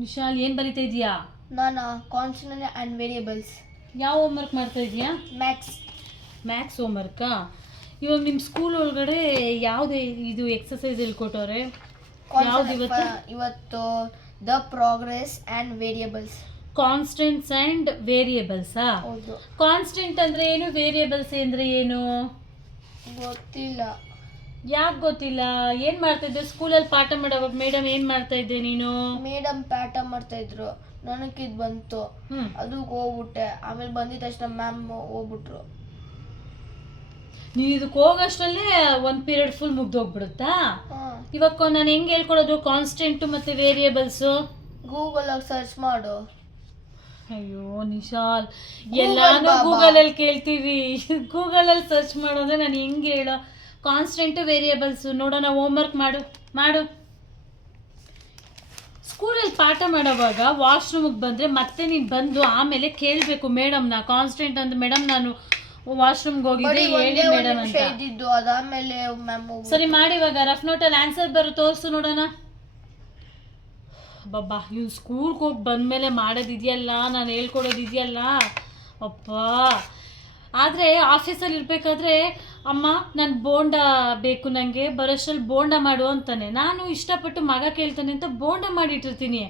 ವಿಶಾಲ್ ಏನು ಬರಿತಾ ಇದೀಯಾ? ನಾನು ಕಾನ್ಸ್ಟೆಂಟ್ ಆ್ಯಂಡ್ ವೇರಿಯಬಲ್ಸ್. ಯಾವ ಹೋಮ್ವರ್ಕ್ ಮಾಡ್ತಾ ಇದೀಯಾ? ಮ್ಯಾಥ್ಸ್ ಹೋಮ್ವರ್ಕಾ? ಇವಾಗ ನಿಮ್ಮ ಸ್ಕೂಲ್ ಒಳಗಡೆ ಯಾವುದೇ ಇದು ಎಕ್ಸಸೈಸ್ ಹೇಳ್ಕೊಟ್ಟವ್ರೆ? ಯಾವ್ದು ಇವತ್ತು the progress and variables. Constants and ವೇರಿಯಬಲ್ಸಾ? ಹೌದು. ಕಾನ್ಸ್ಟೆಂಟ್ ಅಂದರೆ ಏನು, ವೇರಿಯಬಲ್ಸ್ ಅಂದರೆ ಏನು? ಗೊತ್ತಿಲ್ಲ. ಯಾಕೆ ಗೊತ್ತಿಲ್ಲ? ಏನು ಮಾಡ್ತಾ ಇದ್ದೆ ಸ್ಕೂಲಲ್ಲಿ ಪಾಠ ಮಾಡೋವಾಗ? ಮೇಡಮ್ ಏನು ಮಾಡ್ತಾ ಇದ್ದೆ ನೀನು? ಮೇಡಮ್ ಪಾಠ ಮಾಡ್ತಾ ಇದ್ರು, ನನಗಿದು ಬಂತು, ಅದಕ್ಕೆ ಹೋಗ್ಬಿಟ್ಟೆ. ಆಮೇಲೆ ಬಂದಿದ ತಕ್ಷಣ ಮ್ಯಾಮ್ ಹೋಗ್ಬಿಟ್ರು. ನೀನು ಇದಕ್ಕೆ ಹೋಗೋಷ್ಟರಲ್ಲೇ ಒಂದು ಪೀರಿಯಡ್ ಫುಲ್ ಮುಗ್ದೋಗ್ಬಿಡುತ್ತಾ? ಇವಾಗ ನಾನು ಹೆಂಗೆ ಹೇಳ್ಕೊಡೋದು ಕಾನ್ಸ್ಟೆಂಟು ಮತ್ತು ವೇರಿಯಬಲ್ಸು? ಗೂಗಲಾಗಿ ಸರ್ಚ್ ಮಾಡು. ಅಯ್ಯೋ ನಿಶಾಲ್, ಎಲ್ಲಾನು ಗೂಗಲಲ್ಲಿ ಕೇಳ್ತೀವಿ, ಗೂಗಲಲ್ಲಿ ಸರ್ಚ್ ಮಾಡೋದ್ರೆ ನಾನು ಹೆಂಗೆ ಹೇಳೋ? ಕಾನ್ಸ್ಟೆಂಟು ವೇರಿಯಬಲ್ಸು ನೋಡೋಣ. ಹೋಮ್ವರ್ಕ್ ಮಾಡು. ಸ್ಕೂಲಲ್ಲಿ ಪಾಠ ಮಾಡೋವಾಗ ವಾಶ್ರೂಮಿಗೆ ಬಂದರೆ ಮತ್ತೆ ನೀನು ಬಂದು ಆಮೇಲೆ ಕೇಳಬೇಕು ಮೇಡಮ್ನ. ಕಾನ್ಸ್ಟೆಂಟ್ ಅಂತ ಮೇಡಮ್ ನಾನು ವಾಶ್ರೂಮ್ಗೆ ಹೋಗಿದ್ದೆ ಹೇಳಿ ಮೇಡಮ್ ಅಂತ. ಅದಾದ್ಮೇಲೆ ಸರಿ ಮಾಡಿ. ಇವಾಗ ರಫ್ ನೋಟಲ್ಲಿ ಆನ್ಸರ್ ಬರೋ ತೋರಿಸು ನೋಡೋಣ. ಬಾಬಾ, ಇವ್ನು ಸ್ಕೂಲ್ಗೆ ಹೋಗಿ ಬಂದಮೇಲೆ ಮಾಡೋದಿದೆಯಲ್ಲ, ನಾನು ಹೇಳ್ಕೊಡೋದಿದೆಯಲ್ಲ ಅಪ್ಪ. ಆದರೆ ಆಫೀಸಲ್ಲಿ ಇರಬೇಕಾದ್ರೆ ಅಮ್ಮ ನಾನು ಬೋಂಡ ಬೇಕು, ನನಗೆ ಬರೋಷ್ಟರಲ್ಲಿ ಬೋಂಡ ಮಾಡು ಅಂತಾನೆ. ನಾನು ಇಷ್ಟಪಟ್ಟು ಮಗ ಕೇಳ್ತಾನೆ ಅಂತ ಬೋಂಡ ಮಾಡಿಟ್ಟಿರ್ತೀನಿ.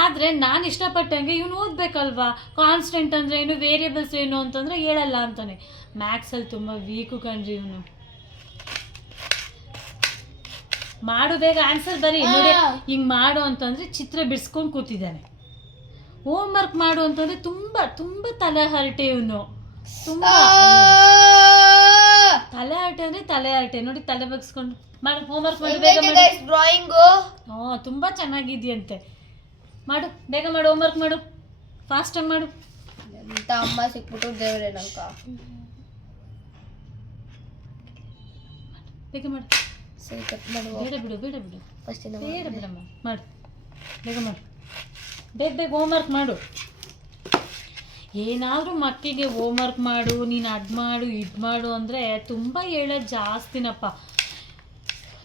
ಆದರೆ ನಾನು ಇಷ್ಟಪಟ್ಟಂಗೆ ಇವನು ಓದಬೇಕಲ್ವಾ? ಕಾನ್ಸ್ಟೆಂಟ್ ಅಂದರೆ ಏನು, ವೇರಿಯಬಲ್ಸ್ ಏನು ಅಂತಂದರೆ ಹೇಳಲ್ಲ ಅಂತಾನೆ. ಮ್ಯಾಥ್ಸಲ್ಲಿ ತುಂಬ ವೀಕು ಕಣ್ರಿ ಇವನು. ಮಾಡು ಬೇಗ, ಆನ್ಸರ್ ಬರೀ. ನೋಡಿ ಹಿಂಗೆ ಮಾಡು ಅಂತಂದರೆ ಚಿತ್ರ ಬಿಡಿಸ್ಕೊಂಡು ಕೂತಿದ್ದಾನೆ. ಹೋಮ್ವರ್ಕ್ ಮಾಡು ಅಂತಂದರೆ ತುಂಬ ತುಂಬ ತಲೆ ಹರಟೆ ಇವನು. ತುಂಬ ತಲೆ ಹರಟೆ ಅಂದರೆ ತಲೆ ಹರಟೆ. ನೋಡಿ ತಲೆ ಬಗ್ಸ್ಕೊಂಡು ಮಾಡು, ಹೋಮ್ವರ್ಕ್ ಮಾಡಿ ಬೇಗ ಮಾಡಿ. ಡ್ರಾಯಿಂಗು ತುಂಬ ಚೆನ್ನಾಗಿದೆಯಂತೆ. ಮಾಡು ಬೇಗ ಮಾಡು, ಹೋಮ್ವರ್ಕ್ ಮಾಡು, ಫಾಸ್ಟಾಗಿ ಮಾಡು. ಅಂತ ಅಮ್ಮ ಸಿಕ್ಬಿಟ್ಟು ದೇವ್ರೆ ನಂಕ. ಬೇಗ ಮಾಡು. ಸರಿ ಕಟ್ ಮಾಡು. ಬೇಡ ಬಿಡು ಫಸ್ಟ್ ಬೇಡ ಬಿಡಮ್ಮ, ಮಾಡು ಬೇಗ ಮಾಡು. ಬೇಗ ಹೋಮ್ವರ್ಕ್ ಮಾಡು. ಏನಾದರೂ ಮಕ್ಕಳಿಗೆ ಹೋಮ್ವರ್ಕ್ ಮಾಡು, ನೀನು ಅದು ಮಾಡು ಇದು ಮಾಡು ಅಂದರೆ ತುಂಬ ಹೇಳೋದು ಜಾಸ್ತಿನಪ್ಪ.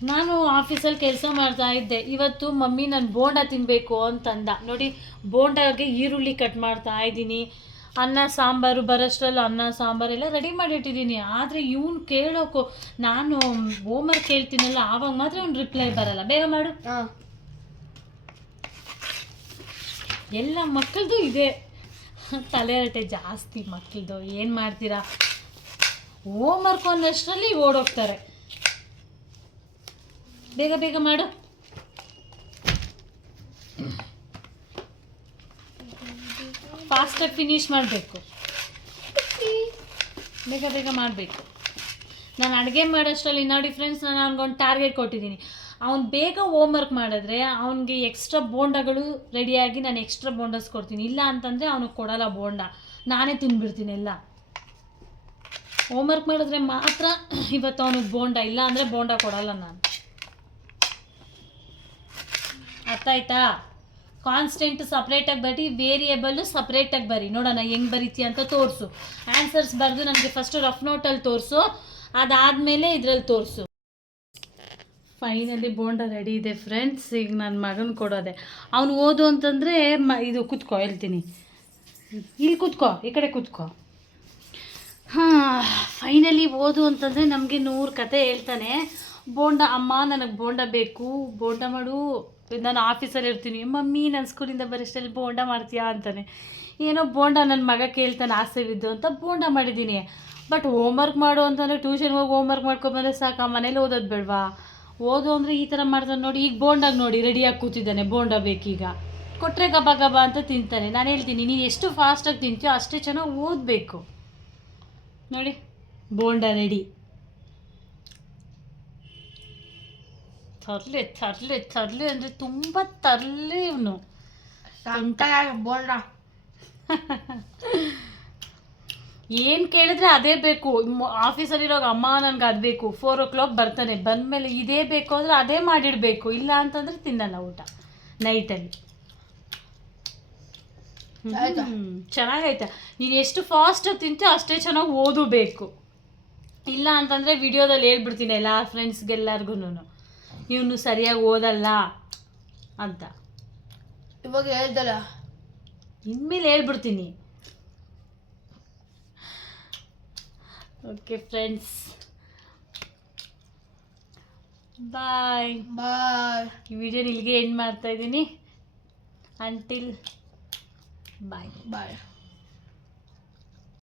ನಾನು ಆಫೀಸಲ್ಲಿ ಕೆಲಸ ಮಾಡ್ತಾ ಇದ್ದೆ. ಇವತ್ತು ಮಮ್ಮಿ ನಾನು ಬೋಂಡ ತಿನ್ನಬೇಕು ಅಂತಂದ. ನೋಡಿ ಬೋಂಡಾಗೆ ಈರುಳ್ಳಿ ಕಟ್ ಮಾಡ್ತಾ ಇದ್ದೀನಿ. ಅನ್ನ ಸಾಂಬಾರು ಬರೋಷ್ಟರಲ್ಲಿ ಅನ್ನ ಸಾಂಬಾರೆಲ್ಲ ರೆಡಿ ಮಾಡಿಟ್ಟಿದ್ದೀನಿ. ಆದರೆ ಇವ್ನು ಕೇಳೋಕ್ಕೋ, ನಾನು ಹೋಮ್ವರ್ಕ್ ಹೇಳ್ತೀನಲ್ಲ ಆವಾಗ ಮಾತ್ರ ಅವ್ನು ರಿಪ್ಲೈ ಬರಲ್ಲ. ಬೇಗ ಮಾಡು. ಎಲ್ಲ ಮಕ್ಕಳದು ಇದೆ ತಲೆ ಹರಟೆ ಜಾಸ್ತಿ ಮಕ್ಕಳದು. ಏನು ಮಾಡ್ತೀರಾ? ಹೋಮ್ವರ್ಕ್ ಅನ್ನೋಷ್ಟರಲ್ಲಿ ಓಡೋಗ್ತಾರೆ. ಬೇಗ ಮಾಡು. ಫಾಸ್ಟಾಗಿ ಫಿನಿಷ್ ಮಾಡಬೇಕು. ಬೇಗ ಮಾಡಬೇಕು. ನಾನು ಅಡುಗೆ ಮಾಡೋಷ್ಟರಲ್ಲಿ ನೋಡಿ ಫ್ರೆಂಡ್ಸ್, ನಾನು ಅವ್ನಿಗೊಂದು ಟಾರ್ಗೆಟ್ ಕೊಟ್ಟಿದ್ದೀನಿ. ಅವ್ನು ಬೇಗ ಹೋಮ್ವರ್ಕ್ ಮಾಡಿದ್ರೆ ಅವನಿಗೆ ಎಕ್ಸ್ಟ್ರಾ ಬೋಂಡಗಳು ರೆಡಿಯಾಗಿ ನಾನು ಎಕ್ಸ್ಟ್ರಾ ಬೋಂಡಸ್ ಕೊಡ್ತೀನಿ. ಇಲ್ಲ ಅಂತಂದರೆ ಅವನಿಗೆ ಕೊಡಲ್ಲ ಬೋಂಡ, ನಾನೇ ತಿಂದ್ಬಿಡ್ತೀನಿ ಎಲ್ಲ. ಹೋಮ್ವರ್ಕ್ ಮಾಡಿದ್ರೆ ಮಾತ್ರ ಇವತ್ತು ಅವನಿಗೆ ಬೋಂಡ, ಇಲ್ಲ ಅಂದರೆ ಬೋಂಡ ಕೊಡಲ್ಲ ನಾನು. ಅರ್ಥ ಆಯ್ತಾ? ಕಾನ್ಸ್ಟೆಂಟ್ ಸಪ್ರೇಟಾಗಿ ಬರೀ, ವೇರಿಯೇಬಲ್ಲು ಸಪ್ರೇಟಾಗಿ ಬರೀ. ನೋಡೋಣ ಹೆಂಗೆ ಬರೀತಿ ಅಂತ ತೋರಿಸು. ಆನ್ಸರ್ಸ್ ಬರೆದು ನನಗೆ ಫಸ್ಟು ರಫ್ ನೋಟಲ್ಲಿ ತೋರಿಸು, ಅದಾದಮೇಲೆ ಇದರಲ್ಲಿ ತೋರಿಸು. ಫೈನಲಿ ಬೋಂಡ ರೆಡಿ ಇದೆ ಫ್ರೆಂಡ್ಸ್. ಈಗ ನನ್ನ ಮಗನ ಕೊಡೋದೆ. ಅವನು ಓದು ಅಂತಂದರೆ ಇದು ಕೂತ್ಕೋ ಹೇಳ್ತೀನಿ, ಇಲ್ಲಿ ಕೂತ್ಕೋ, ಈ ಕಡೆ ಕೂತ್ಕೋ. ಫೈನಲಿ ಓದು ಅಂತಂದರೆ ನಮಗೆ 100 ಕತೆ ಹೇಳ್ತಾನೆ. ಬೋಂಡ ಅಮ್ಮ ನನಗೆ ಬೋಂಡ ಬೇಕು, ಬೋಂಡ ಮಾಡು. ನಾನು ಆಫೀಸಲ್ಲಿ ಇರ್ತೀನಿ, ಮಮ್ಮಿ ನಾನು ಸ್ಕೂಲಿಂದ ಬರೋಷ್ಟರಲ್ಲಿ ಬೋಂಡ ಮಾಡ್ತೀಯಾ ಅಂತಾನೆ. ಏನೋ ಬೋಂಡ ನನ್ನ ಮಗ ಕೇಳ್ತಾನೆ ಆಸೆ ಬಿದ್ದು ಅಂತ ಬೋಂಡ ಮಾಡಿದ್ದೀನಿ. ಬಟ್ ಹೋಮ್ವರ್ಕ್ ಮಾಡು ಅಂತಂದರೆ ಟ್ಯೂಷನ್ಗೆ ಹೋಗಿ ಹೋಮ್ವರ್ಕ್ ಮಾಡ್ಕೊಬಂದರೆ ಸಾಕು, ಮನೇಲಿ ಓದೋದು ಬೇಡವಾ? ಓದು ಅಂದರೆ ಈ ಥರ ಮಾಡ್ತಾನೆ ನೋಡಿ. ಈಗ ಬೋಂಡಾಗ ನೋಡಿ ರೆಡಿಯಾಗಿ ಕೂತಿದ್ದಾನೆ, ಬೋಂಡ ಬೇಕೀಗ. ಕೊಟ್ಟರೆ ಗಬ ಅಂತ ತಿಂತಾನೆ. ನಾನು ಹೇಳ್ತೀನಿ ನೀನು ಎಷ್ಟು ಫಾಸ್ಟಾಗಿ ತಿಂತೀಯೋ ಅಷ್ಟೇ ಚೆನ್ನಾಗಿ ಓದಬೇಕು. ನೋಡಿ ಬೋಂಡ ರೆಡಿ. ತರ್ಲೆ ಅಂದರೆ ತುಂಬ ತರ್ಲೆ ಇವನು. ಬೋಂಡ ಏನು ಕೇಳಿದ್ರೆ ಅದೇ ಬೇಕು. ಆಫೀಸಲ್ಲಿರೋವಾಗ ಅಮ್ಮ ನನಗೆ ಅದು ಬೇಕು, 4 o'clock ಬರ್ತಾನೆ. ಬಂದಮೇಲೆ ಇದೇ ಬೇಕು ಅಂದರೆ ಅದೇ ಮಾಡಿಡಬೇಕು, ಇಲ್ಲ ಅಂತಂದರೆ ತಿನ್ನಲ್ಲ ಊಟ ನೈಟಲ್ಲಿ. ಚೆನ್ನಾಗೈತೆ. ನೀನು ಎಷ್ಟು ಫಾಸ್ಟಾಗಿ ತಿಂತೀಯೋ ಅಷ್ಟೇ ಚೆನ್ನಾಗಿ ಓದಬೇಕು. ಇಲ್ಲ ಅಂತಂದರೆ ವಿಡಿಯೋದಲ್ಲಿ ಹೇಳ್ಬಿಡ್ತೀನಿ ಎಲ್ಲ ಫ್ರೆಂಡ್ಸ್ಗೆಲ್ಲರಿಗೂ ಇವನು ಸರಿಯಾಗಿ ಓದಲ್ಲ ಅಂತ. ಇವಾಗ ಹೇಳ್ದಲ್ಲ. ಇನ್ಮೇಲೆ ಹೇಳ್ಬಿಡ್ತೀನಿ. ಓಕೆ ಫ್ರೆಂಡ್ಸ್, ಬಾಯ್. ಈ ವಿಡಿಯೋನ ಇಲ್ಲಿಗೆ ಎಂಡ್ ಮಾಡ್ತಾ ಇದ್ದೀನಿ. ಅಂಟಿಲ್ ಬಾಯ್.